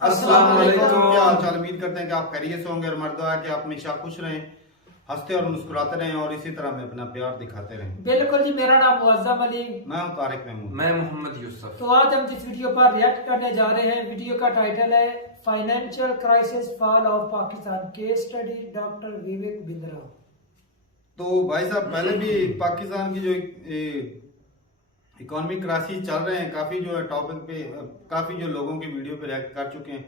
अस्सलाम वालेकुम। क्या हाल चाल? उम्मीद करते हैं कि आप खैरियत से होंगे और मर्द है कि आप हमेशा खुश रहें, हंसते और मुस्कुराते रहें और इसी तरह में अपना प्यार दिखाते रहें। बिल्कुल जी, मेरा नाम मुअज्जम अली, मैं हूं तारिक महमूद। मैं मोहम्मद यूसुफ। तो आज हम जिस वीडियो पर रिएक्ट करने जा रहे हैं, वीडियो का टाइटल है financial crisis fall of Pakistan, case study doctor Vivek Bindra. तो भाई साहब, पहले भी पाकिस्तान की जो इकोनॉमिक क्राइसिस चल रहे हैं, काफी जो है टॉपिक पे काफी जो लोगों की वीडियो पे रिएक्ट कर चुके हैं।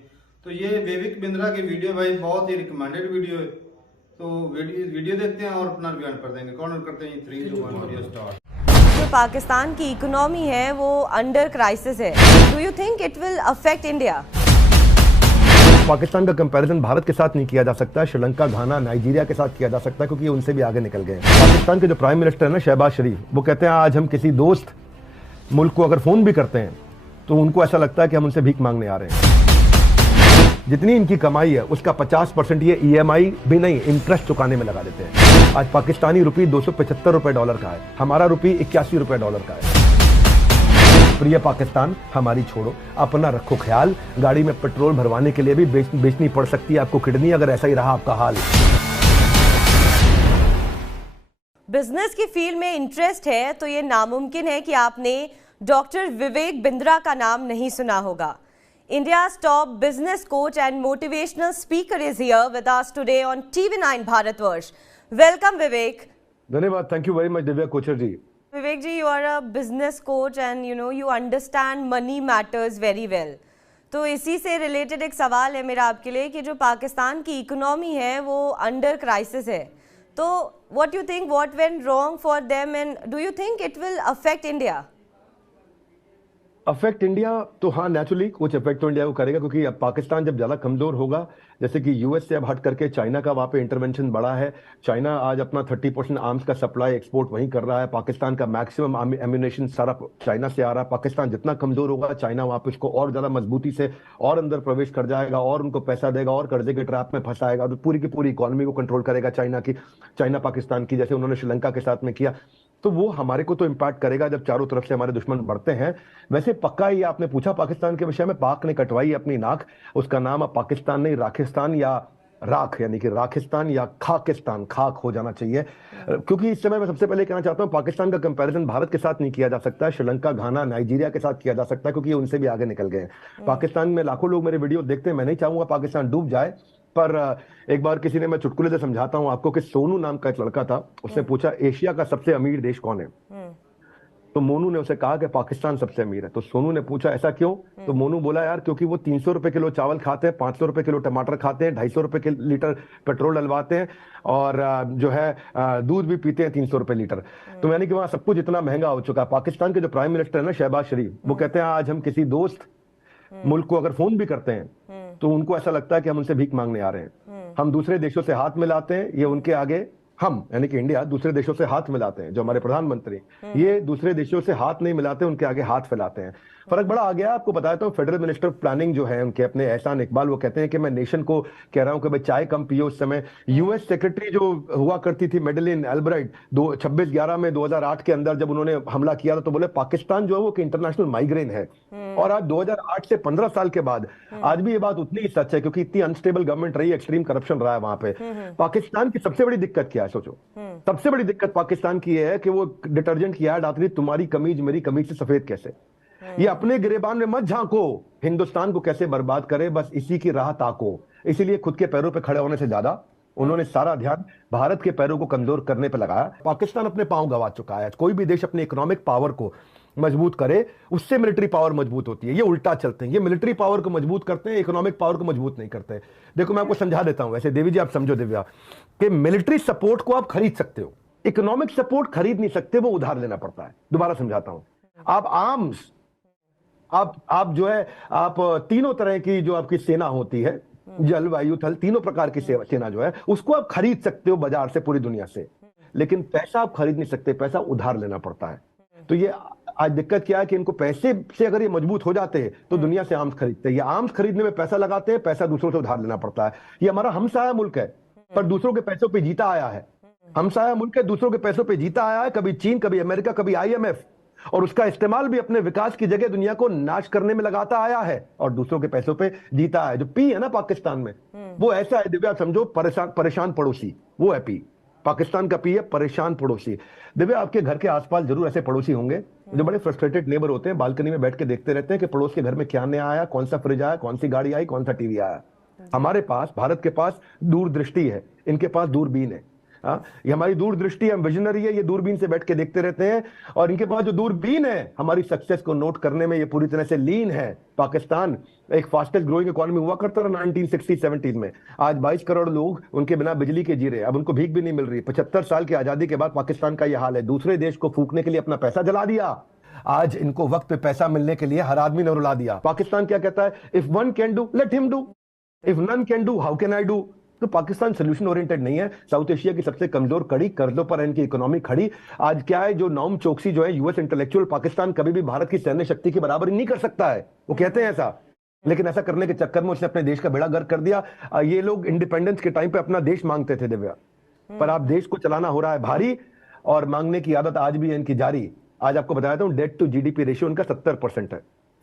तो ये विवेक बिंद्रा की वीडियो भाई बहुत ही रिकमेंडेड वीडियो है। तो वीडियो देखते हैं और अपना रिव्यू कर देंगे। कौन करते हैं? 3, 2, 1 वीडियो स्टार्ट। जो पाकिस्तान की इकोनॉमी है वो अंडर क्राइसिस है। Do you think it will affect India? Pakistan का कंपैरिजन भारत के साथ नहीं किया जा सकता, श्रीलंका, घाना, नाइजीरिया के साथ किया जा सकता है क्योंकि ये उनसे भी आगे निकल गए हैं। पाकिस्तान के जो प्राइम मिनिस्टर है ना, शहबाज शरीफ, वो कहते हैं आज हम किसी दोस्त मुल्क को अगर फोन भी करते हैं तो उनको ऐसा लगता है कि हम उनसे भीख मांगने आ रहे हैं। जितनी इनकी कमाई है उसका 50% ये EMI भी नहीं, इंटरेस्ट चुकाने में लगा देते हैं। आज पाकिस्तानी रुपये 275 रुपए डॉलर का है, हमारा रुपये 81 रुपए डॉलर का है। प्रिय पाकिस्तान, हमारी छोड़ो, अपना रखो ख्याल। गाड़ी में पेट्रोल भरवाने के लिए भी बेचनी पड़ सकती है आपको किडनी, अगर ऐसा ही रहा आपका हाल। बिजनेस की फील्ड में इंटरेस्ट है तो ये नामुमकिन है कि आपने डॉक्टर विवेक बिंद्रा का नाम नहीं सुना होगा। India's top business coach and motivational speaker is here with us today on TV9 Bharatvarsh. Welcome, Vivek. धन्यवाद, thank you very much Divya Kochhar ji. Vivek ji, you are a business coach and you understand money matters very well. तो इसी से related एक सवाल है मेरा आपके लिए कि जो पाकिस्तान की इकोनॉमी है वो अंडर क्राइसिस है। तो what you think, what went wrong for them and do you think it will affect India? Affect India तो हाँ, नेचुरली कुछ अफेक्ट तो इंडिया को करेगा क्योंकि अब पाकिस्तान जब ज्यादा कमजोर होगा, जैसे कि यूएस से अब हट करके चाइना का वहाँ पे इंटरवेंशन बढ़ा है। चाइना आज अपना 30% आर्म्स का सप्लाई एक्सपोर्ट वहीं कर रहा है। पाकिस्तान का मैक्सिमम एम्यूनेशन सारा चाइना से आ रहा है। पाकिस्तान जितना कमजोर होगा, चाइना वहाँ पे उसको और ज्यादा मजबूती से और अंदर प्रवेश कर जाएगा और उनको पैसा देगा और कर्जे के ट्रैप में फंसाएगा। तो पूरी की पूरी इकोनॉमी को कंट्रोल करेगा चाइना पाकिस्तान की, जैसे उन्होंने श्रीलंका के साथ में किया। तो वो हमारे को तो इम्पैक्ट करेगा जब चारों तरफ से हमारे दुश्मन बढ़ते हैं। वैसे पक्का ये आपने पूछा पाकिस्तान के विषय में, पाक ने कटवाई अपनी नाक। उसका नाम अब पाकिस्तान नहीं, राखिस्तान या राख, यानी कि राखिस्तान या खाकिस्तान, खाक हो जाना चाहिए। क्योंकि इस समय मैं सबसे पहले कहना चाहता हूं, पाकिस्तान का कंपैरिजन भारत के साथ नहीं किया जा सकता, श्रीलंका, घाना, नाइजीरिया के साथ किया जा सकता है क्योंकि ये उनसे भी आगे निकल गए हैं। पाकिस्तान में लाखों लोग मेरे वीडियो देखते हैं, मैं नहीं चाहूंगा पाकिस्तान डूब जाए। पर एक बार किसी ने, मैं चुटकुले से समझाता हूं आपको, कि सोनू नाम का एक लड़का था, उसने पूछा एशिया का सबसे अमीर देश कौन है? तो मोनू ने उसे कहा कि पाकिस्तान सबसे अमीर है। तो सोनू ने पूछा ऐसा क्यों? तो मोनू बोला यार क्योंकि वो 300 रुपए किलो चावल खाते हैं, 500 रुपए किलो टमाटर खाते हैं, 250 रुपए लीटर पेट्रोल डलवाते हैं और जो है दूध भी पीते हैं 300 रुपए लीटर। तो यानी कि वहां सब कुछ इतना महंगा हो चुका है। पाकिस्तान के जो प्राइम मिनिस्टर है ना, शहबाज शरीफ, वो कहते हैं आज हम किसी दोस्त मुल्क को अगर फोन भी करते हैं तो उनको ऐसा लगता है कि हम उनसे भीख मांगने आ रहे हैं। हम दूसरे देशों से हाथ मिलाते हैं, ये उनके आगे, हम यानी कि इंडिया दूसरे देशों से हाथ मिलाते हैं। जो हमारे प्रधानमंत्री, ये दूसरे देशों से हाथ नहीं मिलाते, उनके आगे हाथ फैलाते हैं। फर्क बड़ा आ गया। आपको बताता हूँ, फेडरल मिनिस्टर ऑफ प्लानिंग जो है उनके अपने एहसान इकबाल, वो कहते हैं कि मैं नेशन को कह रहा हूं कि भाई चाय कम पियो। उस समय यूएस सेक्रेटरी जो हुआ करती थी मेडेलिन एल्ब्राइट, 26/11 में 2008 के अंदर जब उन्होंने हमला किया था, तो बोले पाकिस्तान जो है वो इंटरनेशनल माइग्रेन है। और आज 2008 से 15 साल के बाद आज भी ये बात उतनी ही सच है क्योंकि इतनी अनस्टेबल गवर्नमेंट रही, एक्सट्रीम करप्शन रहा है वहां पे। पाकिस्तान की सबसे बड़ी दिक्कत क्या है सोचो? सबसे बड़ी दिक्कत पाकिस्तान की है कि वो डिटर्जेंट की ऐड आती थी, तुम्हारी कमीज मेरी कमीज से सफेद कैसे। ये अपने गिरेबान में मत झांको, हिंदुस्तान को कैसे बर्बाद करे, बस इसी की राह ताको। इसीलिए खुद के पैरों पे खड़े होने से ज्यादा उन्होंने सारा ध्यान भारत के पैरों को कमजोर करने पे लगाया। पाकिस्तान अपने पांव गंवा चुका है। कोई भी देश अपने इकोनॉमिक पावर को मजबूत करे, उससे मिलिट्री पावर मजबूत होती है। ये उल्टा चलते हैं, ये मिलिट्री पावर को मजबूत करते हैं, इकोनॉमिक पावर को मजबूत नहीं करते। देखो मैं आपको समझा देता हूं, वैसे देवी जी आप समझो दिव्या, कि मिलिट्री सपोर्ट को आप खरीद सकते हो, इकोनॉमिक सपोर्ट खरीद नहीं सकते, वो उधार लेना पड़ता है। दोबारा समझाता हूं, आप आर्म्स, आप जो है, आप तीनों तरह की जो आपकी सेना होती है, जल वायु थल, तीनों प्रकार की सेना जो है, उसको आप खरीद सकते हो बाजार से, पूरी दुनिया से। लेकिन पैसा आप खरीद नहीं सकते, पैसा उधार लेना पड़ता है। तो ये आज दिक्कत क्या है कि इनको पैसे से अगर ये मजबूत हो जाते हैं तो दुनिया से आर्म्स खरीदते हैं। ये आर्म्स खरीदने में पैसा लगाते हैं, पैसा दूसरों से उधार लेना पड़ता है। ये हमारा हमसाया मुल्क है पर दूसरों के पैसों पे जीता आया है। हमसाया मुल्क है, दूसरों के पैसों पे जीता आया है, कभी चीन, कभी अमेरिका, कभी IMF। और उसका इस्तेमाल भी अपने विकास की जगह दुनिया को नाश करने में लगाता आया है और दूसरों के पैसों पे जीता है। जो पी है ना पाकिस्तान में, वो ऐसा है दिव्या, समझो परेशान पड़ोसी, वो है पी। पाकिस्तान का पी है परेशान पड़ोसी। दिव्या, आपके घर के आसपास जरूर ऐसे पड़ोसी होंगे जो बड़े फ्रस्ट्रेटेड नेबर होते हैं, बालकनी में बैठ के देखते रहते हैं कि पड़ोस के घर में क्या नया आया, कौन सा फ्रिज आया, कौन सी गाड़ी आई, कौन सा टीवी आया। हमारे पास, भारत के पास दूरदृष्टि है, इनके पास दूरबीन है। ये हमारी दूरदृष्टि है, विजनरी है, ये दूरबीन से बैठ के देखते रहते हैं। और इनके पास जो दूरबीन है, हमारी सक्सेस को नोट करने में ये पूरी तरह से लीन है। पाकिस्तान एक फास्टेस्ट ग्रोइंग इकोनॉमी हुआ करता था 1960-70 में। आज 22 करोड़ लोग उनके बिना बिजली के जी रहे, अब उनको भीख भी नहीं मिल रही। 75 साल की आजादी के बाद पाकिस्तान का यह हाल है। दूसरे देश को फूकने के लिए अपना पैसा जला दिया, आज इनको वक्त पे पैसा मिलने के लिए हर आदमी ने रुला दिया। पाकिस्तान क्या कहता है? If one can do let him do, if none can do how can I do. तो पाकिस्तान सोल्यूशन ओरिएंटेड नहीं है। साउथ एशिया की सबसे कमजोर कड़ी, कर्जों पर इनकी इकोनॉमी खड़ी। आज क्या है, जो नौम चोकसी जो है यूएस इंटेलेक्चुअल, पाकिस्तान कभी भी भारत की सैन्य शक्ति की बराबरी नहीं कर सकता है, वो कहते हैं ऐसा। लेकिन ऐसा करने के चक्कर में उसने अपने देश का बेड़ा गर्क कर दिया। ये लोग इंडिपेंडेंस के टाइम पे अपना देश मांगते थे दिव्या, पर आप देश को चलाना हो रहा है भारी, और मांगने की आदत आज भी है इनकी जारी। आज आपको बताया हूं, डेट टू जीडीपी रेशियो इनका 70% है।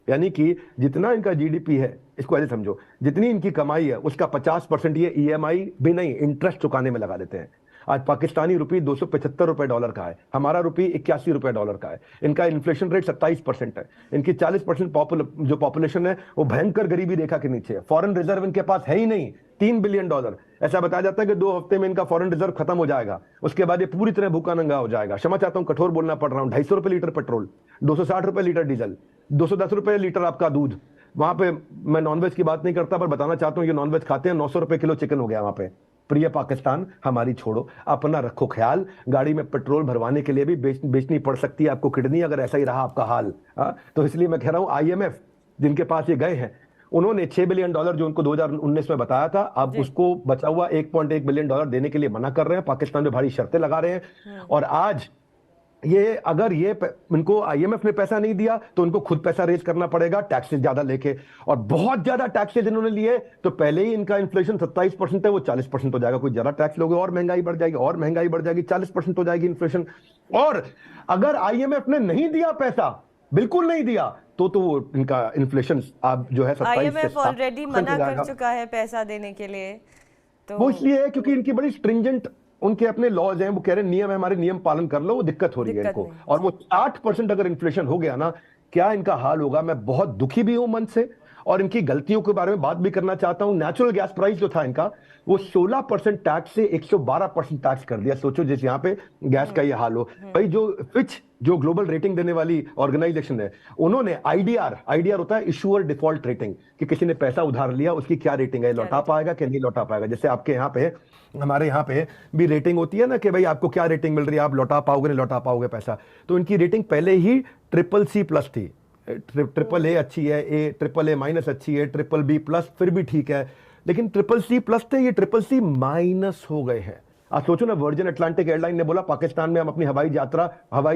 यानी कि जितना इनका जीडीपी है, इसको ऐसे समझो, जितनी इनकी कमाई है उसका 50% ये ईएमआई भी नहीं, इंटरेस्ट चुकाने में लगा देते हैं। आज पाकिस्तानी रुपी 275 रुपए डॉलर का है, हमारा रुपी 81 रुपए डॉलर का है। इनका इन्फ्लेशन रेट 27% है। इनकी 40% जो पॉपुलेशन है वो भयंकर गरीबी रेखा के नीचे है। फॉरेन रिजर्व इनके पास है ही नहीं, $3 बिलियन। ऐसा बताया जाता है कि 2 हफ्ते में इनका फॉरेन रिजर्व खत्म हो जाएगा, उसके बाद ये पूरी तरह भूखा नंगा हो जाएगा। क्षमा चाहता हूं, कठोर बोलना पड़ रहा हूं। 250 रुपए लीटर पेट्रोल, 260 रुपए लीटर डीजल, 210 रुपए लीटर आपका दूध। वहां पे मैं नॉनवेज की बात नहीं करता, पर बताना चाहता हूं ये नॉनवेज खाते हैं। 900 रुपए किलो चिकन हो गया वहां पे। प्रिय पाकिस्तान, हमारी छोड़ो, अपना रखो ख्याल। गाड़ी में पेट्रोल भरवाने के लिए भी बेचनी पड़ सकती है आपको किडनी, अगर ऐसा ही रहा आपका हाल। तो इसलिए मैं कह रहा हूं, आईएमएफ जिनके पास ये गए हैं, उन्होंने $6 बिलियन जो उनको 2019 में बताया था, अब उसको बचा हुआ $1.1 बिलियन देने के लिए मना कर रहे हैं। पाकिस्तान में भारी शर्तें लगा रहे हैं। और आज ये अगर इनको आईएमएफ ने पैसा नहीं दिया तो उनको खुद पैसा रेज करना पड़ेगा, टैक्सेस ज्यादा लेके। और बहुत ज्यादा टैक्सेस इन्होंने लिए तो पहले ही इनका इन्फ्लेशन 27% है, वो 40% हो जाएगा। कोई ज्यादा टैक्स लोगे और महंगाई बढ़ जाएगी, और महंगाई बढ़ जाएगी, 40% हो जाएगी इन्फ्लेशन। और अगर आईएमएफ ने नहीं दिया पैसा, बिल्कुल नहीं दिया, तो वो इनका इन्फ्लेशन आप जो है 27 आईएमएफ ऑलरेडी मना कर चुका है पैसा देने के लिए। तो वो इसलिए है क्योंकि इनकी बड़ी स्ट्रिंजेंट उनके अपने लॉज हैं, वो कह रहे हैं नियम है हमारे, नियम पालन कर लो। वो दिक्कत हो रही है इनको। और वो 8% अगर इन्फ्लेशन हो गया ना, क्या इनका हाल होगा। मैं बहुत दुखी भी हूं मन से, और इनकी गलतियों के बारे में बात भी करना चाहता हूं। नेचुरल गैस प्राइस जो था इनका, वो 16% टैक्स से 112% टैक्स कर दिया। सोचो जैसे यहाँ पे गैस का ये हाल हो। भाई जो फिच, जो ग्लोबल रेटिंग देने वाली ऑर्गेनाइजेशन है, उन्होंने आईडीआर होता है इशूअर डिफॉल्ट रेटिंग, कि किसी ने पैसा उधार लिया उसकी क्या रेटिंग है, लौटा पाएगा कि नहीं लौटा पाएगा। जैसे आपके यहाँ पे, हमारे यहाँ पे भी रेटिंग होती है ना कि भाई आपको क्या रेटिंग मिल रही है, आप लौटा पाओगे नहीं लौटा पाओगे पैसा। तो इनकी रेटिंग पहले ही CCC+ थी। AAA अच्छी है, AAA- अच्छी है, BBB+ फिर भी ठीक है, लेकिन CCC+ थे, ये CCC- हो गए हैं। आप सोचो ना, वर्जिन अटलांटिक एयरलाइन ने बोला पाकिस्तान में हम अपनी हवाई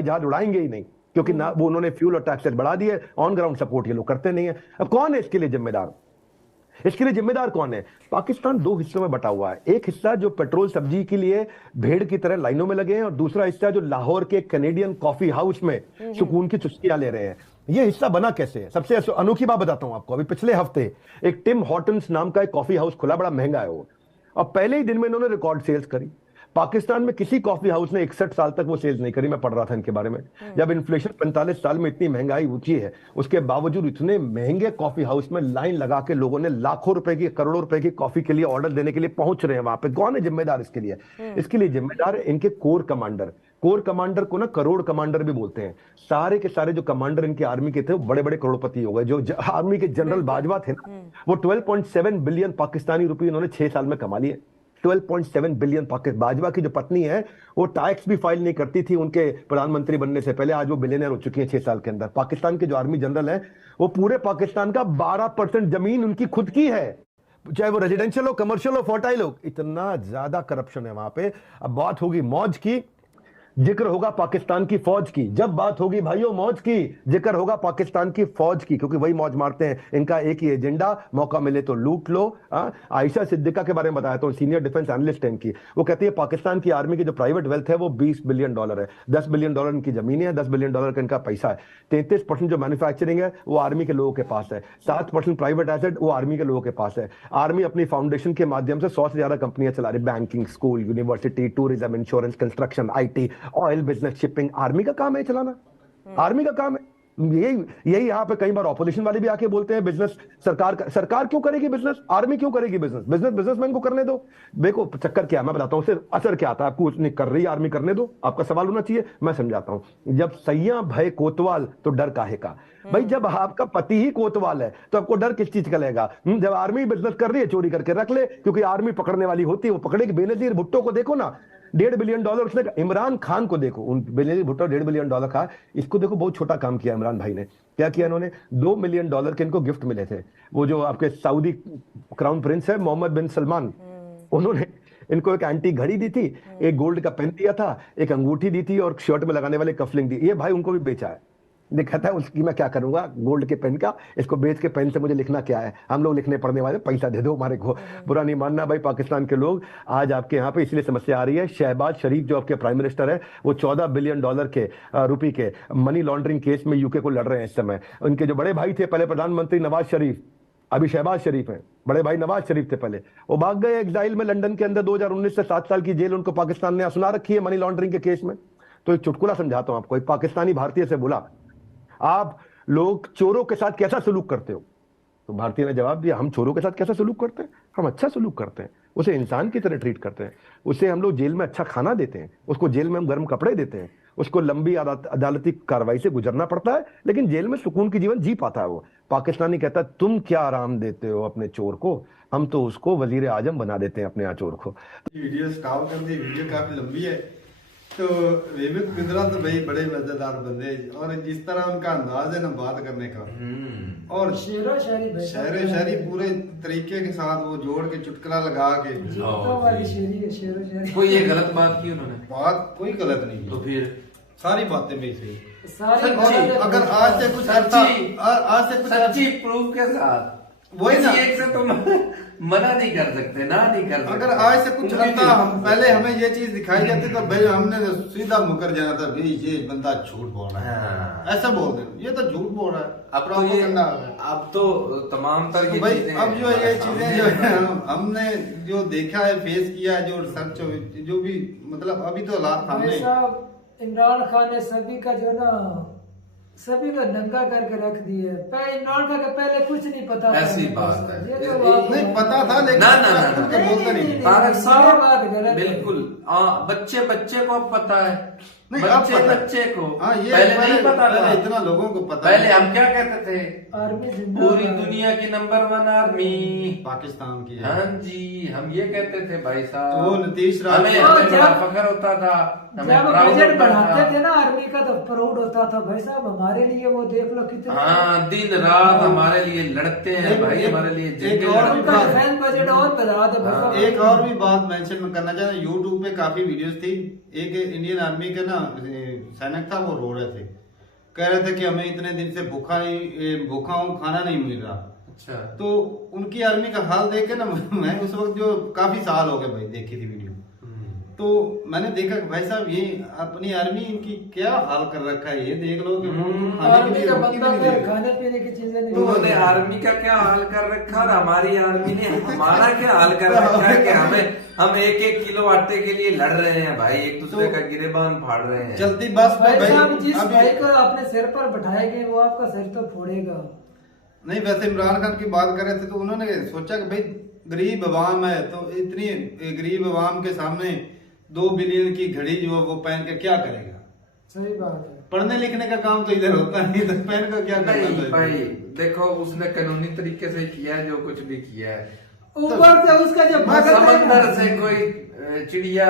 जहाज उड़ाएंगे ही नहीं, क्योंकि ना वो उन्होंने फ्यूल और टैक्सेस बढ़ा दिए। ऑन ग्राउंड सपोर्ट ये लोग करते नहीं है। अब कौन है इसके लिए जिम्मेदार? इसके लिए जिम्मेदार कौन है? पाकिस्तान 2 हिस्सों में बटा हुआ है। एक हिस्सा जो पेट्रोल सब्जी के लिए भेड़ की तरह लाइनों में लगे हैं, और दूसरा हिस्सा जो लाहौर के कैनेडियन कॉफी हाउस में सुकून की चुस्कियां ले रहे हैं। ये हिस्सा बना कैसे है? सबसे अनोखी बात बताता हूं आपको। अभी पिछले हफ्ते एक टिम हॉर्टन्स नाम का एक कॉफी हाउस खुला, बड़ा महंगा है वो, और पहले ही दिन में इन्होंने रिकॉर्ड सेल्स करी। पाकिस्तान में किसी कॉफी हाउस ने 61 साल तक वो सेल्स नहीं करी। मैं पढ़ रहा था इनके बारे में। जब इन्फ्लेशन 45 साल में इतनी महंगाई ऊंची है, उसके बावजूद इतने महंगे कॉफी हाउस में लाइन लगा के लोगों ने लाखों रुपए की, करोड़ों रुपए की कॉफी के लिए ऑर्डर देने के लिए पहुंच रहे हैं वहां पे। कौन है जिम्मेदार इसके लिए? इसके लिए जिम्मेदार इनके कोर कमांडर को ना करोड़ कमांडर भी बोलते हैं। सारे के सारे जो कमांडर इनके आर्मी के थे वो बड़े बड़े करोड़पति हो गए। जो आर्मी के जनरल बाजवा थे ना, वो 12.7 बिलियन पाकिस्तानी रुपए इन्होंने 6 साल में कमा लिए। 12.7 बिलियन। बाजवा की जो पत्नी है वो टैक्स भी फाइल नहीं करती थी उनके प्रधानमंत्री बनने से पहले, आज वो बिलियनर हो चुकी है 6 साल के अंदर। पाकिस्तान के जो आर्मी जनरल है, वो पूरे पाकिस्तान का 12% जमीन उनकी खुद की है, चाहे वो रेजिडेंशियल हो, कमर्शियल हो, फर्टाइल हो। इतना ज्यादा करप्शन है वहां पे। अब बात होगी मौज की। जिक्र होगा पाकिस्तान की फौज की, जब बात होगी भाइयों मौज की, जिक्र होगा पाकिस्तान की फौज की, क्योंकि वही मौज मारते हैं। इनका एक ही एजेंडा, मौका मिले तो लूट लो। आयशा सिद्दीका के बारे में बताया तो सीनियर डिफेंस एनालिस्ट है इनकी, वो कहती है पाकिस्तान की आर्मी की जो प्राइवेट वेल्थ है वो $20 बिलियन है। $10 बिलियन इनकी जमीनें हैं, $10 बिलियन का इनका पैसा है। 33% जो मैन्युफैक्चरिंग है वो आर्मी के लोगों के पास है। 7% प्राइवेट एसेट वो आर्मी के लोगों के पास है। आर्मी अपनी फाउंडेशन के माध्यम से 100 से ज्यादा कंपनियां चला रही, banking, school, university, tourism, insurance, construction, IT, oil business, shipping. Army का काम है चलाना, आर्मी का काम है। यही यहाँ पे कई बार ऑपोजिशन वाले भी आके बोलते हैं बिजनेस सरकार क्यों करेगी बिजनेस, आर्मी क्यों करेगी बिजनेस, बिजनेसमैन को करने दो। देखो चक्कर क्या है मैं बताता हूँ, उससे असर क्या आता है आपको, उसने कर रही आर्मी करने दो, आपका सवाल होना चाहिए, मैं समझाता हूँ। जब सैया भय कोतवाल तो डर काहे का। भाई जब आपका पति ही कोतवाल है तो आपको डर किस चीज का लगेगा। जब आर्मी बिजनेस कर रही है चोरी करके रख ले, क्योंकि आर्मी पकड़ने वाली होती है, वो पकड़ेगी। बेनजीर भुट्टो को देखो ना, $1.5 बिलियन उसने, इमरान खान को देखो, उन बेनजीर भुट्टो $1.5 बिलियन का, इसको देखो बहुत छोटा काम किया इमरान भाई ने। क्या किया इन्होंने, $2 मिलियन के इनको गिफ्ट मिले थे। वो जो आपके सऊदी क्राउन प्रिंस है मोहम्मद बिन सलमान, उन्होंने इनको एक एंटी घड़ी दी थी, एक गोल्ड का पेन दिया था, एक अंगूठी दी थी और शर्ट में लगाने वाले कफलिंग दी। ये भाई उनको भी बेचा है। दिखाता है उसकी मैं क्या करूंगा गोल्ड के पेन का, इसको बेच के पेन से मुझे लिखना क्या है, हम लोग लिखने पढ़ने वाले, पैसा दे दो हमारे को। बुरा नहीं मानना भाई पाकिस्तान के लोग, आज आपके यहाँ पे इसलिए समस्या आ रही है। शहबाज शरीफ जो आपके प्राइम मिनिस्टर है, वो $14 बिलियन के रुपए के मनी लॉन्ड्रिंग केस में यूके को लड़ रहे हैं इस समय। उनके जो बड़े भाई थे पहले प्रधानमंत्री नवाज शरीफ, अभी शहबाज शरीफ हैं, बड़े भाई नवाज शरीफ थे पहले, वो भाग गए एग्जाइल में लंदन के अंदर। 2019 से 7 साल की जेल उनको पाकिस्तान ने सुना रखी है मनी लॉन्ड्रिंग के केस में। तो एक चुटकुला समझाता हूं आपको। एक पाकिस्तानी भारतीय से बोला, आप लोग चोरों के साथ कैसा सलूक करते हो? तो भारतीय ने जवाब दिया, हम चोरों के साथ कैसा सलूक करते हैं, हम अच्छा सलूक करते हैं, उसे इंसान की तरह ट्रीट करते हैं, उसे हम लोग जेल में अच्छा खाना देते हैं, उसको जेल में हम गर्म कपड़े देते हैं, उसको लंबी अदालती कार्रवाई से गुजरना पड़ता है, लेकिन जेल में सुकून की जीवन जी पाता है वो। पाकिस्तानी कहता है तुम क्या आराम देते हो अपने चोर को, हम तो उसको वजीर आजम बना देते हैं अपने यहाँ चोर को। वीडियो स्टॉप कर दी, वीडियो काफी लंबी है। तो विवेक बिंद्रा तो भाई बड़े मजेदार बंदे, और जिस तरह उनका अंदाज है ना बात करने का, और शेरो शायरी पूरे तरीके के साथ वो जोड़ के चुटकुला लगा के, वाली शेरी है, शेरो शायरी। कोई ये गलत बात की उन्होंने? बात कोई गलत नहीं की, तो फिर सारी बातें भी सही। सारी अगर आज से कुछ सच्ची प्रूफ के साथ वही ना, एक से तुम मना नहीं कर सकते, ना नहीं कर सकते। अगर आज से कुछ आता, हम पहले हमें ये चीज दिखाई जाती तो भाई हमने तो सीधा मुकर जाना था, भाई ये बंदा झूठ बोल रहा है, ऐसा बोल दे, ये तो झूठ बोल रहा है। अब तो ये अब तो तमाम तरह की भाई चीजें, अब जो ये चीजें जो है हमने जो देखा है, फेस किया है, जो रिसर्च जो भी, मतलब अभी तो हालात हमने, इमरान खान ने सभी का जो ना सभी को नंगा करके रख दिए। इमरान खान का पहले कुछ नहीं पता था। ऐसी बात है, ये तो बात नहीं पता था, लेकिन ना बोलते नहीं। तारक सारी बात गलत है। बिल्कुल बच्चे को अब पता है, नहीं, अब पता है। बच्चे को हाँ, ये पहले नहीं पता था, इतना लोगों को पता पहले है। हम क्या कहते थे, आर्मी पूरी दुनिया की नंबर 1 आर्मी पाकिस्तान की है। हाँ जी, हम ये कहते थे भाई तो साहब। वो नीतीश राज हमें बड़ा फख्र होता था, हमें जब प्राउड बजट होता बढ़ाते था। थे ना आर्मी का तो प्राउड होता था भाई साहब हमारे लिए। वो देख लो कितने हाँ, दिन रात हमारे लिए लड़ते हैं भाई, हमारे लिए जंगें और भी लड़ते उनका हैं। डिफेंस बजट और बढ़ा दे भाई साहब। एक और भी बात मेंशन करना चाह रहा हूँ, यूट्यूब पे काफी वीडियोस थी। एक इंडियन आर्मी के ना सैनिक था, वो रो रहे थे, कह रहे थे कि हमें इतने दिन से भूखा हूँ, खाना नहीं मिल रहा। अच्छा, तो उनकी आर्मी का हाल देख के ना मैं उस वक्त, जो काफी साल हो गए भाई देखी थी वीडियो, तो मैंने देखा कि भाई साहब ये अपनी आर्मी इनकी क्या हाल कर रखा है, ये देख लो कि उनको खाने के आर्मी लिए का रोटी भी बंदा नहीं दे फिर रही। खाने पीने की चीजें नहीं उन्होंने आर्मी का क्या हाल कर रखा और हमारी आर्मी ने हमारा क्या हाल कर रखा है कि हम 1-1 किलो आटे के लिए लड़ रहे हैं भाई, एक दूसरे का गिरेबान फाड़ रहे हैं। चलती बस में भाई साहब जिस अभी भाई को अपने सिर पर बैठाएंगे वो आपका सिर तो फोड़ेगा। नहीं, वैसे इमरान खान की बात कर रहे थे तो उन्होंने सोचा कि भाई गरीब अवाम है, तो इतनी गरीब अवाम के सामने 2 बिलियन की घड़ी जो है वो पहन के क्या करेगा। सही बात है। पढ़ने लिखने का काम तो इधर होता नहीं, तो पहन कर क्या नहीं करना भाई, देखो उसने कानूनी तरीके से किया है जो कुछ भी किया है। ऊपर से उसका जो समंदर से कोई चिड़िया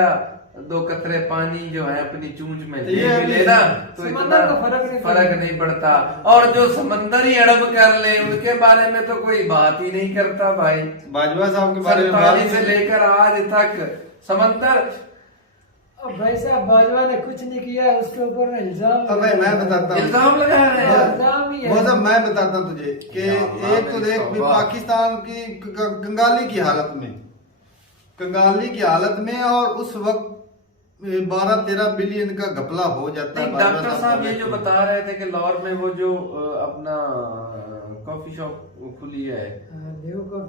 2 कतरे पानी जो है अपनी चूंच में ले ये भी लेना तो समंदर इतना का फर्क नहीं पड़ता, और जो समंदर ही अड़ब कर ले उनके बारे में तो कोई बात ही नहीं करता भाई। बाजवा साहब के बारे में 47 से लेकर आज तक समंदर अब भाई साहब बाजवा ने कुछ नहीं किया, उसके ऊपर ना इल्जाम अब भाई मैं बताता हूँ, इल्जाम लगा रहे हैं। इल्जाम ही है। वो सब मैं बताता हूँ तुझे कि एक तो देख भी पाकिस्तान की कंगाली की हालत में, कंगाली की हालत में, और उस वक्त 12-13 बिलियन का घपला हो जाता है। डॉक्टर साहब ये जो बता रहे थे कि लाहौर में वो जो अपना कॉफी शॉप खुली है,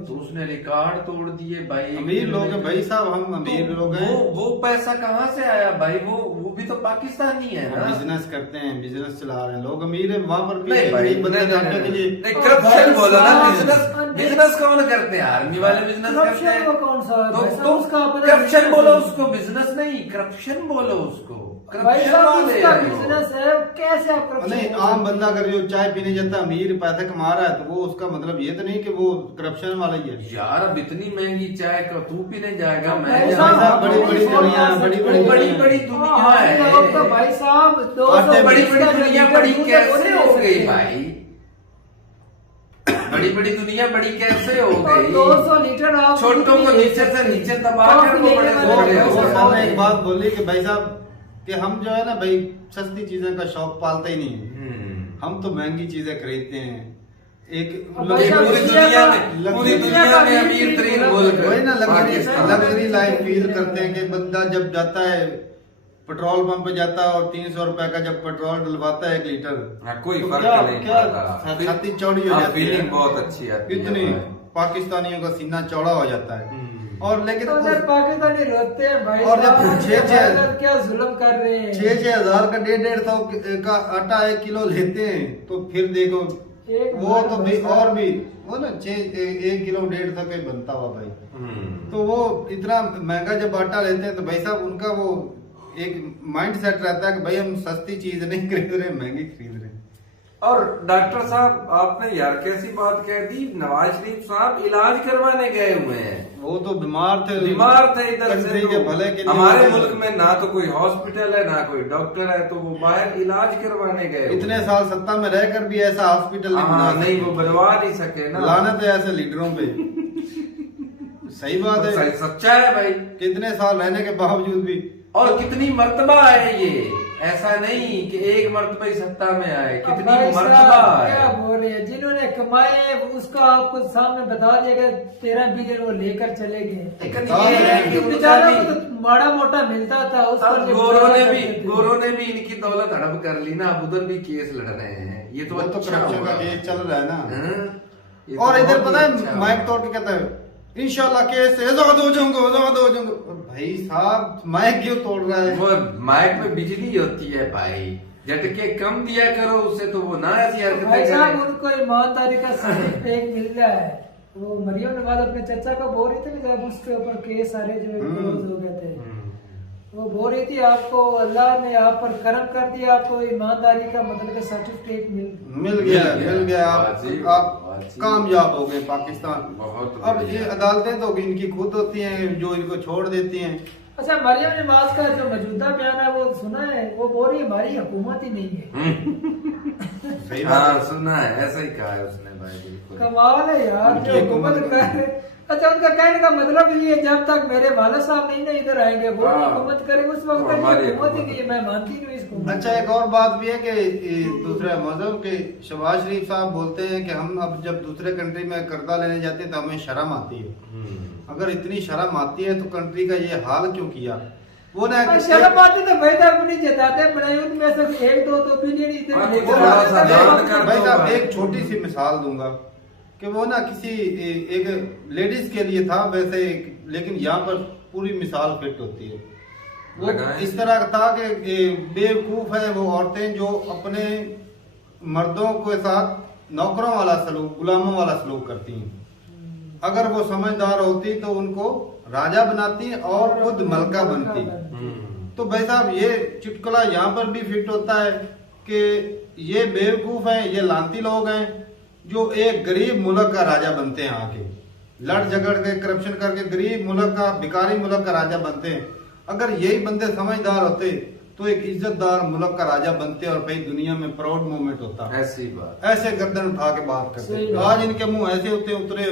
तो उसने रिकॉर्ड तोड़ दिए भाई। अमीर लोग हैं भाई साहब, हम अमीर लोग हैं। वो पैसा कहाँ से आया भाई? वो भी तो पाकिस्तानी है ना। बिजनेस करते हैं, बिजनेस चला रहे हैं लोग, अमीर है वहाँ पर भी नहीं भाई, गरीब बंदे जाने के लिए करप्शन बोला ना। बिजनेस- बिजनेस कौन करते हैं? आर्मी वाले बिजनेस करते हैं। करप्शन कौन सा है? भाई साहब, तो उसका अपना करप्शन business बोलो है। उसको, बिजनेस नहीं, करप्शन बोलो उसको। भाई करप्शन साहब वाले उसका हैं वो। बिजनेस है, कैसे आप करप्शन नहीं, बोल आम सकते बंदा अगर जो चाय पीने जाता है, अमीर पैसा कमा रहा है, तो वो उसका मतलब ये तो नहीं कि वो करप्शन वाला ही है। यार अब इतनी महंगी चाय का तू पीने जाएगा, मैं भाई जाऊंगा। साहब, बड़ी-बड़ी दुनिया, बड़ी-बड़ी बड़ी दुनिया। दुनिया हाँ, है। हम लोग तो भाई साहब 200 बड़ी बड़ी का दुनिया लीटर बड़ी दूध कैसे ले हो गई सकते हैं। भाई? बड़ी दुनिया बड़ी कैसे हो तो गई? 200 लीटर आप छोटों को दूध ले नीचे से सकते हैं। नीचे दबा कॉफी कर वो लेने बड़े वाले से बड़े लोग हो वो गए। सामने एक बात बोली कि भाई साहब कि हम जो है ना भाई सस्ती चीजें का शौक पालते ही नहीं है, हम तो महंगी चीजें खरीदते हैं। एक अब ये भाई साहब, पूरी दुनिया में पूरी दुनिया में अमीर तरीन मुल्क वही ना पाकिस्तान। लग्जरी लाइफ फील करते हैं कि बंदा जब जाता है पेट्रोल पंप पे जाता है और 300 रुपए का जब पेट्रोल डलवाता है 1 लीटर, हाँ, कोई तो फर्क क्या नहीं क्या पड़ता। छाती चौड़ी हो हाँ, जाती है, फीलिंग बहुत अच्छी आती है इतनी भाई। पाकिस्तानियों का सीना चौड़ा हो जाता है। और लेकिन तो उधर पाकिस्तानी रोते हैं भाई और जब साहब, छह- उधर क्या जुल्म कर रहे हैं। 6,000 का 1,500 का आटा 1 किलो लेते हैं, तो फिर देखो एक वो तो भाई भी साहब। और भी वो ना 1 किलो 1.5 का ही बनता हुआ भाई। हम्म। तो वो इतना महंगा जब आटा लेते हैं तो भाई साहब उनका वो एक माइंड सेट रहता है कि भाई हम सस्ती चीज नहीं खरीद रहे, महंगी खरीद रहे हैं। और डॉक्टर साहब आपने यार कैसी बात कह दी, नवाज शरीफ साहब इलाज करवाने गए हुए हैं। वो तो बीमार थे इधर कंट्री से के भले के लिए। हमारे मुल्क में ना तो कोई हॉस्पिटल है ना कोई डॉक्टर है, तो वो बाहर इलाज करवाने गए हुए। इतने साल सत्ता में रहकर भी ऐसा हॉस्पिटल नहीं हाँ, बना नहीं वो बनवा नहीं सके ना। लानत है ऐसे लीडरों पे। सही बात है, सही सच्चा है भाई। कितने साल रहने के बावजूद भी। और कितनी मर्तबा है ये, ऐसा नहीं कि एक मर्तबा ही सत्ता में आए, अब कितनी भाई मर्तबा साहब, क्या है। बोल रहे हैं, जिन्होंने कमाए उसका आपको सामने बता दिया कि 13 बिलियन वो लेकर चले गए। लेकिन हाँ, ये है कि उनके उनका बेचारा भी को तो माड़ा मोटा मिलता था उस पर अब जो गोरों ने गुजारा भी करते थे। गोरों ने भी इनकी दौलत हड़प कर ली ना, अब उधर भी केस लड़ रहे हैं। ये तो वो तो अच्छा करप्शन का हुआ। केस चल रहा है ना। हाँ? ये तो और इधर बहुत पता ही है अच्छा माइक हुआ। तोड़ के कहता है इंशाल्लाह केस से आजाद हो जाऊंगा, आजाद हो जाऊंगा। भाई साहब माइक क्यों तोड़ रहा है? वो माइक में बिजली होती है भाई, झटके कम दिया करो उससे, तो वो ना ऐसी भाई हरकतें साहब करें। उनको ईमानदारी का सर्टिफिकेट मिल रहा है। वो मरियम नवाज अपने चचा को बोल रही थी ना, जब उसके ऊपर केस सारे जो क्लोज हो गए थे, वो बोल रही थी आपको अल्लाह ने आप पर करम कर दिया, आपको ईमानदारी का मतलब सर्टिफिकेट मिल गया वाजिब, आप वाजिब। कामयाब हो गए पाकिस्तान। बहुत अब बढ़िया। ये अदालतें तो इनकी खुद होती हैं जो इनको छोड़ देती हैं। अच्छा, मरियम नवाज का जो मौजूदा बयान है वो सुना है, वो बोल रही है हमारी हुकूमत ही नहीं है। सही बात हाँ है। सुना है, ऐसा ही कहा है उसने भाई, बिल्कुल। कमाल है यार, उनकी जो हुकूमत हुकूमत कर। अच्छा, उनका कहने का मतलब ये है जब तक मेरे वाले साहब नहीं ना इधर आएंगे वो हाँ। हुकूमत करेंगे, उस वक्त वो तक हमारी ये हुकूमत ही हुकूमत। नहीं है। मैं मानती नहीं इसको। अच्छा, एक और बात भी है कि दूसरा मौजूद के शहबाज शरीफ साहब बोलते हैं कि हम अब जब दूसरे कंट्री में कर्जा लेने जाते हैं तो हमें शर्म आती है। अगर इतनी शर्म आती है तो कंट्री का ये हाल क्यों किया? वो ना और शर्म आती तो भाई साहब अपनी जताते बनाई, उनमें से 1-2 बिलियन इधर हाँ, लेकर थोड़ा आते सा थे। ध्यान कर भाई दो साहब भाई। एक छोटी सी मिसाल दूंगा कि वो ना किसी एक लेडीज के लिए था वैसे, लेकिन यहाँ पर पूरी मिसाल फिट होती है। वो लगाएं। इस तरह का था कि बेवकूफ है वो औरतें जो अपने मर्दों के साथ नौकरों वाला सलूक, गुलामों वाला सलूक करती हैं। अगर वो समझदार होती तो उनको राजा बनाती और खुद मलका बनती। तो भाई साहब ये चुटकुला यहाँ पर भी फिट होता है कि ये बेवकूफ हैं, ये लांती लोग हैं जो एक गरीब मुल्क का राजा बनते हैं, आके लड़ झगड़ के करप्शन करके गरीब मुल्क का, भिखारी मुल्क का राजा बनते हैं। अगर यही बंदे समझदार होते तो एक इज्जतदार मुल्क का राजा बनते और भाई दुनिया में प्राउड मोमेंट होता। ऐसी बात। ऐसे गर्दन उठा के बात करते। सही बात। आज इनके मुंह ऐसे होते उतरे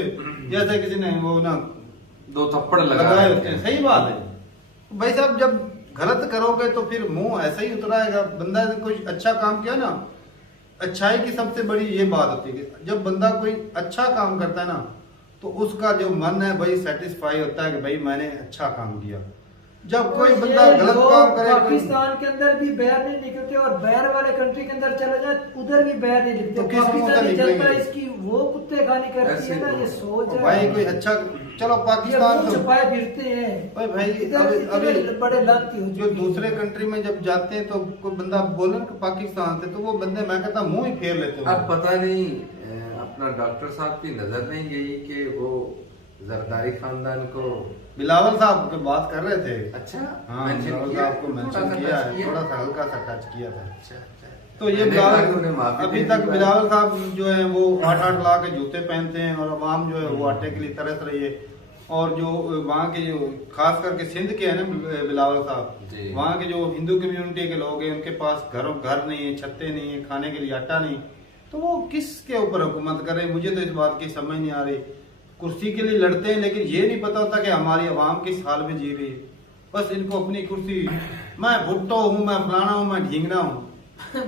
जैसे किसी ने वो ना 2 थप्पड़ लगाए लगाए होते हैं। सही बात है भाई साहब। जब गलत करोगे तो फिर मुंह ऐसा ही उतराएगा। बंदा ने कोई अच्छा काम किया ना, अच्छाई की सबसे बड़ी ये बात होती है कि जब बंदा कोई अच्छा काम करता है ना तो उसका जो मन है भाई सेटिस्फाई होता है कि भाई मैंने अच्छा काम किया। जब कोई बंदा गलत काम करे, पाकिस्तान के अंदर भी बैर नहीं निकलते और बैर वाले कंट्री के अंदर चले जाए उधर भी बैर नहीं निकलते। तो किस मुंह से पाकिस्तानी जनता निकलेंगे? इसकी वो कुत्ते खानी करती है ना, ये सोच है भाई कोई अच्छा, चलो ये पाकिस्तान मुंह तो छुपाए फिरते हैं। भाई भाई इधर अभी इतने बड़े लाती हो जो दूसरे कंट्री में जब जाते हैं तो कोई बंदा बोले ना कि पाकिस्तान से, तो वो बंदे मैं कहता मुंह ही फेर लेते अब हैं। पता नहीं अपना डॉक्टर साहब की नजर नहीं गई कि वो जरदारी खानदान को बिलावल साहब की बात कर रहे थे। अच्छा हाँ, mention बिलावल किया? साहब को थोड़ा मेंशन सा किया touch है, थोड़ा सा हल्का सा टच किया था। अच्छा अच्छा तो ये मैंने कहा कि बिलावल उन्हें माफी अभी दे तक दी बिलावल साहब जो है वो 8-8 लाख के जूते पहनते हैं और अवाम जो है वो आटे के लिए तरस रही है। और जो वहाँ के जो खास करके सिंध के है ना बिलावल साहब, जी। वहाँ के जो हिंदू कम्युनिटी के लोग हैं उनके पास घर नहीं है, छत्ते नहीं है, खाने के लिए आटा नहीं, तो वो किसके ऊपर हुकूमत कर रहे हैं? मुझे तो इस बात की समझ नहीं आ रही। कुर्सी के लिए लड़ते हैं लेकिन ये नहीं पता होता कि हमारी आवाम किस हाल में जी रही है। बस इनको अपनी कुर्सी, मैं भुट्टो हूँ, मैं फलाना हूँ, मैं ढींगना हूँ।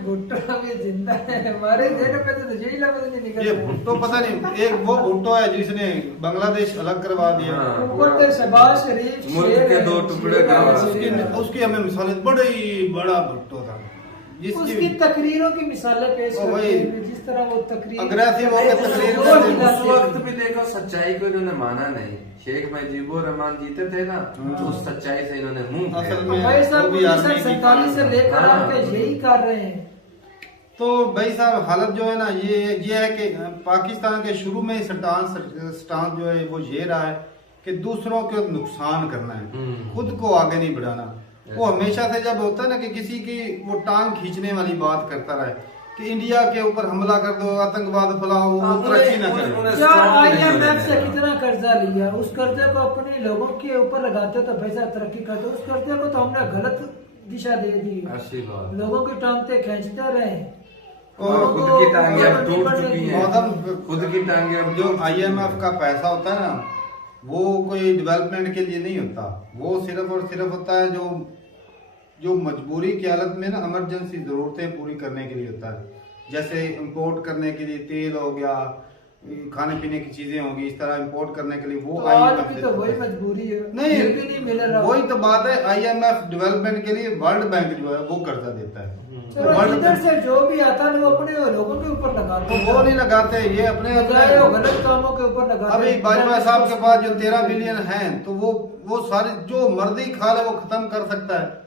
भुट्टो अभी जिंदा है हमारे देश में, तो यही लफ्ज नहीं निकल ये रहा। भुट्टो पता नहीं, एक वो भुट्टो है जिसने बांग्लादेश अलग करवा दिया। हाँ। ऊपर से शहबाज शरीफ मुल्क शेर के है, दो टुकड़े शेर गाँव है, है। शेर है। उसकी हमें मिसालें बड़ा भुट्टो था उसकी तकरीरों की मिसालें पेश ओ करते भाई, हैं, जिस तरह वो तकरीर अग्रेसिव होकर तकरीर जोर करते हैं। दिलाते उस हैं। वक्त भी देखो सच्चाई को इन्होंने माना नहीं। शेख मुजीबुर रहमान जीते थे ना, तो उस सच्चाई से इन्होंने मुंह असल फेरा। में भाई साहब वो भी आर्मी की 1947 से लेकर हाँ। आके यही कर रहे हैं। तो भाई साहब हालत जो है ना ये है कि पाकिस्तान के शुरू में स्टांस जो है वो ये रहा है कि दूसरों को नुकसान करना है, खुद को आगे नहीं बढ़ाना। वो हमेशा से जब होता है ना कि किसी की वो टांग खींचने वाली बात करता रहे कि इंडिया के ऊपर हमला कर दो, आतंकवाद फैलाओ, वो तरक्की ना करे। क्या IMF से कितना कर्जा लिया, उस कर्जे को अपने लोगों के ऊपर लगाते तो पैसा तरक्की करते। उस कर्जे को तो हमने गलत दिशा दे दी, अच्छी बात। लोगों की टांगते खींचते रहे और खुद की टांगे अब टूट चुकी हैं। मौसम खुद की टांगे अब जो IMF का पैसा होता है ना वो कोई डेवलपमेंट के लिए नहीं होता, वो सिर्फ और सिर्फ होता है जो मजबूरी की हालत में ना इमरजेंसी जरूरतें पूरी करने के लिए होता है। जैसे इंपोर्ट करने के लिए तेल हो गया, खाने पीने की चीजें होगी, इस तरह इंपोर्ट करने के लिए वो तो आज IMF भी देता तो वही है। मजबूरी है, नहीं, फिर भी नहीं मिल रहा। वही तो बात है। IMF डेवलपमेंट के लिए वर्ल्ड बैंक जो है वो कर्जा देता है। चलो वर्ल्ड इधर से जो भी आता है वो अपने लोगों के ऊपर लगाते तो वो नहीं लगाते, ये अपने बजाय वो गलत कामों के ऊपर लगाते अभी हैं। बाजवा साहब के पास जो 13 बिलियन है तो वो सारे जो मर्जी खा ले वो खत्म कर सकता है।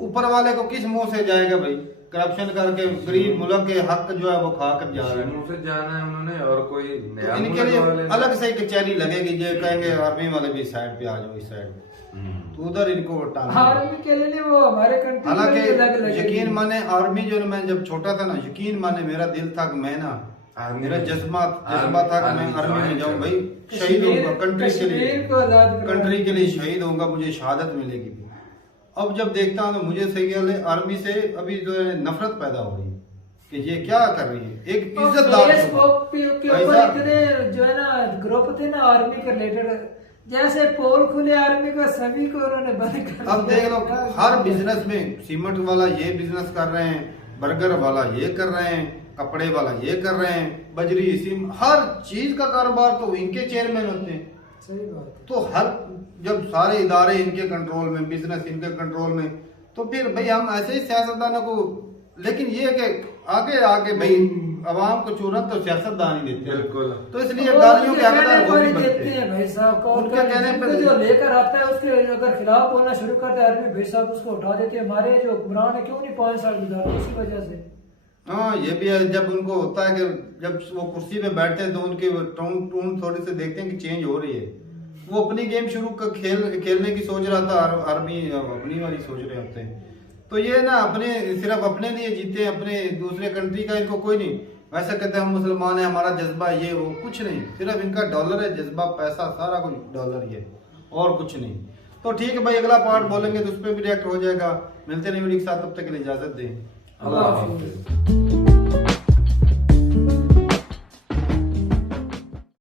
ऊपर वाले को किस मुंह से जाएगा भाई? करप्शन करके गरीब मुल्क के हक जो है वो खा कर जा रहे हैं। मुंह से जाना है उन्होंने और कोई तो नया इनके मुल्क लिए वाले ने- अलग से कचहरी लगेगी, जो कहेंगे आर्मी वाले भी साइड पे आ जाओ, इस साइड तो उधर इनको टांग। आर्मी के लिए वो हमारे कंट्री हालांकि में अलग लगेगी। यकीन माने आर्मी जो मैं जब छोटा था ना, यकीन माने मेरा दिल था कि मैं ना आर्मी मेरा में- जज्बा था कि मैं आर्मी में जाऊं भाई, शहीद होऊंगा कंट्री के लिए, कश्मीर को आजाद करवाना। कंट्री के लिए शहीद होऊंगा, मुझे शहादत मिलेगी। अब जब देखता हूं तो मुझे सही है आर्मी से अभी जो है नफरत पैदा हो रही है कि ये क्या कर रही है। एक और इज्जतदार फेसबुक के ऊपर पैसा- इतने जो है ना ग्रुप थे ना आर्मी के रिलेटेड, जैसे पोल खुले आर्मी को सभी को उन्होंने बंद कर अब दिया। देख लो हर बिजनेस में, सीमेंट वाला ये बिजनेस कर रहे हैं, बर्गर वाला ये कर रहे हैं, कपड़े वाला ये कर रहे हैं, बजरी सिम, हर चीज का कारोबार तो इनके चेयरमैन होते हैं। सही बात है। तो हर जब सारे इदारे इनके कंट्रोल में, बिजनेस इनके कंट्रोल में, तो फिर भाई हम ऐसे ही सियासतदानों को, लेकिन ये है कि आगे आगे भाई अवाम को चूरन तो सियासतदान ही देते हैं। बिल्कुल। तो इसलिए वो गालियों के उनके हकदार कहने वो पर भी ही बनते देते हैं हैं। भाई साहब को। उनके कहने पे- जो लेकर आता है उसके अगर खिलाफ बोलना शुरू करता है आर्मी, भाई साहब उसको उठा देते हैं। हमारे जो हुक्मरान है क्यों नहीं 5 साल गुजारे इसी वजह से। हाँ ये भी है, जब उनको होता है कि जब वो कुर्सी पे बैठते हैं तो उनकी टोन थोड़ी से देखते हैं कि चेंज हो रही है, वो अपनी गेम शुरू खेलने की सोच रहा था, आर्मी अपनी वाली सोच रहे होते हैं। तो ये ना अपने सिर्फ अपने लिए जीते, अपने दूसरे कंट्री का इनको कोई नहीं। वैसे कहते हैं हम मुसलमान हैं, हमारा जज्बा ये वो कुछ नहीं, सिर्फ इनका डॉलर है, जज्बा पैसा सारा कुछ डॉलर ही है और कुछ नहीं। तो ठीक है भाई, अगला पार्ट बोलेंगे तो उस पर भी रिएक्ट हो जाएगा। मिलते नहीं वीडियो के साथ, तब तक के लिए इजाजत दें। अल्लाह हाफिज़।